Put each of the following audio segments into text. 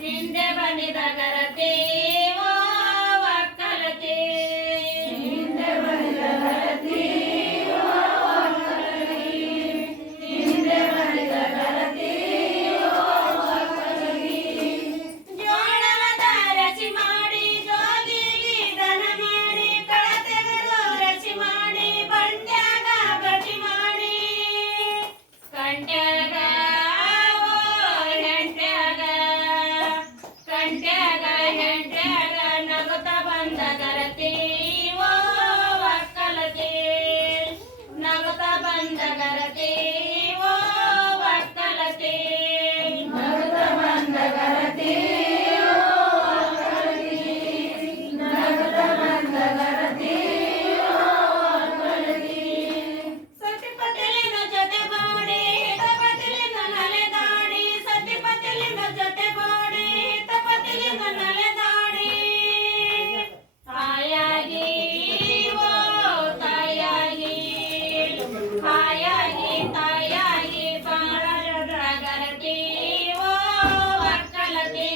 ಹಿಂದೆ ಬಂದಿದ ಗರತಿ ಓ ಒಕ್ಕಲತಿ ಹಿಂದೆ ಬಂದಿದ ಗರತಿ ಓ ಒಕ್ಕಲತಿ ಹಿಂದೆ ಬಂದಿದ ಗರತಿ ಓ ಒಕ್ಕಲತಿ ಜೋಳವ ರಚಿ ಮಾಡಿ ಜೋಗಿಗೆ ದನ ಮಾಡಿ ಕಳತೆಗೆದು ರಚಿ ಮಾಡಿ ಬಂಡ್ಯಾಗ ಗಟ್ಟಿ ಮಾಡಿ ಕಂಟ್ಯಾಗ ಹೆಂಡ್ಯಾಗ ನಗುತ್ತ ಬಂದ ಗರತಿ ಓ ಒಕ್ಕಲತಿ ನಗುತ್ತ ಬಂದ ಗರತಿ ಓ ಒಕ್ಕಲತಿ ನಗುತ್ತ ಬಂದ ಗರತಿ ಓ ಒಕ್ಕಲತಿ ನಗುತ್ತ ಬಂದ ಗರತಿ ಓ ಒಕ್ಕಲತಿ ಸತಿಪತಿಲಿನ ಜೊತೆ ಬಾಡಿ ಹಿತಪತಿಲಿನ ನಲೆದಾಡಿ ಸತಿಪತಿಲಿನ ಜೊತೆ ಬಾಡಿ ಹಿತಪತಿಲಿನ ನಲೆದಾಡಿ ತಾಯಾಗಿ ಓ ತಾಯಾಗಿ ಹಾಯಾಗಿ ತಾಯಾಗಿ ಬಾಳದ ಗರತಿ ಓ ಒಕ್ಕಲತಿ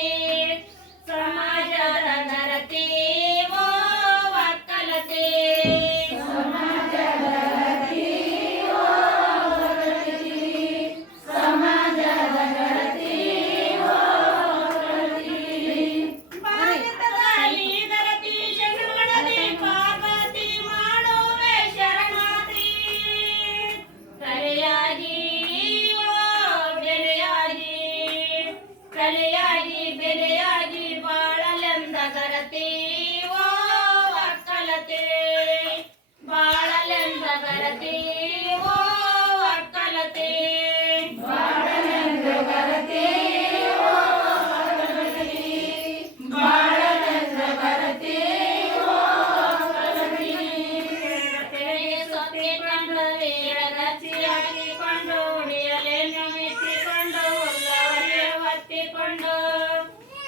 ಸಮಾಜದ ಗರತಿ ಓ ಒಕ್ಕಲತಿ ಸಮಾಜದ ಗರತಿ ಓ ಒಕ್ಕಲತಿ ಸಮಾಜದ ಗರತಿ ಓ ಒಕ್ಕಲತಿ ಭಾರತದಲ್ಲಿ ಗರತಿ ಶರಣಿ ಪಾರ್ವತಿ ಮಾಡುವೆ ಶರಣಾತಿ ಕಲೆಯಾಗಿ ಓ ಬೆಲೆಯಾಗಿ ಕಲೆಯಾಗಿ ಬೆಲೆಯಾಗಿ ಬಾಳಲೆಂದ ಗರತಿ ಓ ಒಕ್ಕಲತಿ ಬಾಳಲೆಂದ ಗರತಿ ಓ ಒಕ್ಕಲತಿ ಬಾಳಲೆಂದ ಗರತಿ ಓ ಒಕ್ಕಲತಿ ಬಾಳಲೆಂದ ಗರತಿ ಓ ಒಕ್ಕಲತಿ ತೆರೆಗೆ ಸೊತ್ತಿಕೊಂಡು ವೀರಗತಿಯಾಗಿಕೊಂಡು ಉಡಿಯಲೆನ್ನು ಮೆಚ್ಚಿಕೊಂಡು ಉಲ್ಲವರೆ ಒತ್ತಿಕೊಂಡು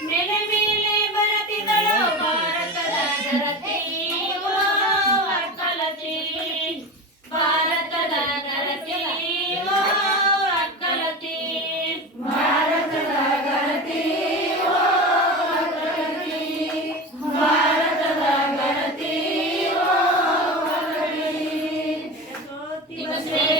ಮೇಲೆ ಮೇಲೆ ಬರತಿದಳು ಭಾರತದ ಗರತಿ ಓ ಒಕ್ಕಲತಿ ಭಾರತದ ಗರತಿ ಓ ಒಕ್ಕಲತಿ ಭಾರತದ ಗರತಿ ಓ ಒಕ್ಕಲತಿ ಭಾರತದ ಗರತಿ ಓ ಒಕ್ಕಲತಿ